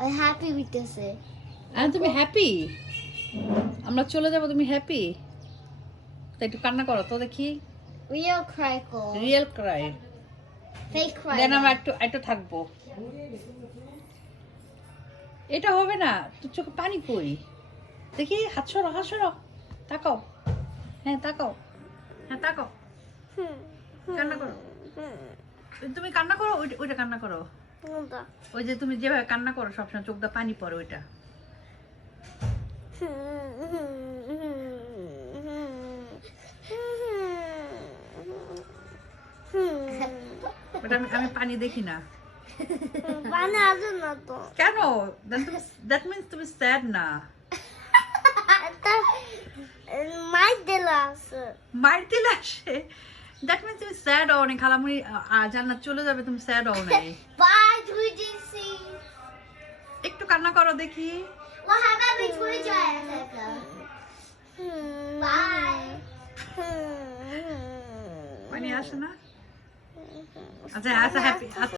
I'm happy with this. আর তুমি happy? আমরা চলে যাব, তুমি হ্যাপি? তাই একটু কান্না করো তো দেখি। Real cry call. Real Cry. Fake cry. দেন আমরা একটু থাকবো। এটা হবে না, তোর চোখে পানি কই? দেখি, হাত সরো, তাকাও। হ্যাঁ তাকাও, কান্না করো। তুমি কান্না করো, ওইটা কান্না করো। ওই যে তুমি যেভাবে কান্না করো সবসময় চোখ দিয়ে পানি পড়ে, ওইটা। ওটা আমি পানি দেখি না। Bana azın adı. কেন? দ্যাট মিন্স তুমি স্যাড না। Maydelası. মার দিলে আসে, দ্যাট মিন্স তুমি স্যাড হও না। খালামুনি জান্নাত চলে যাবে, তুমি স্যাড হও না। Bye Tuğcesi. একটু কান্না করো দেখি। Wahaba bir Tuğcu ayakta. Bye. পানি আসে না? আচ্ছা হ্যাপি।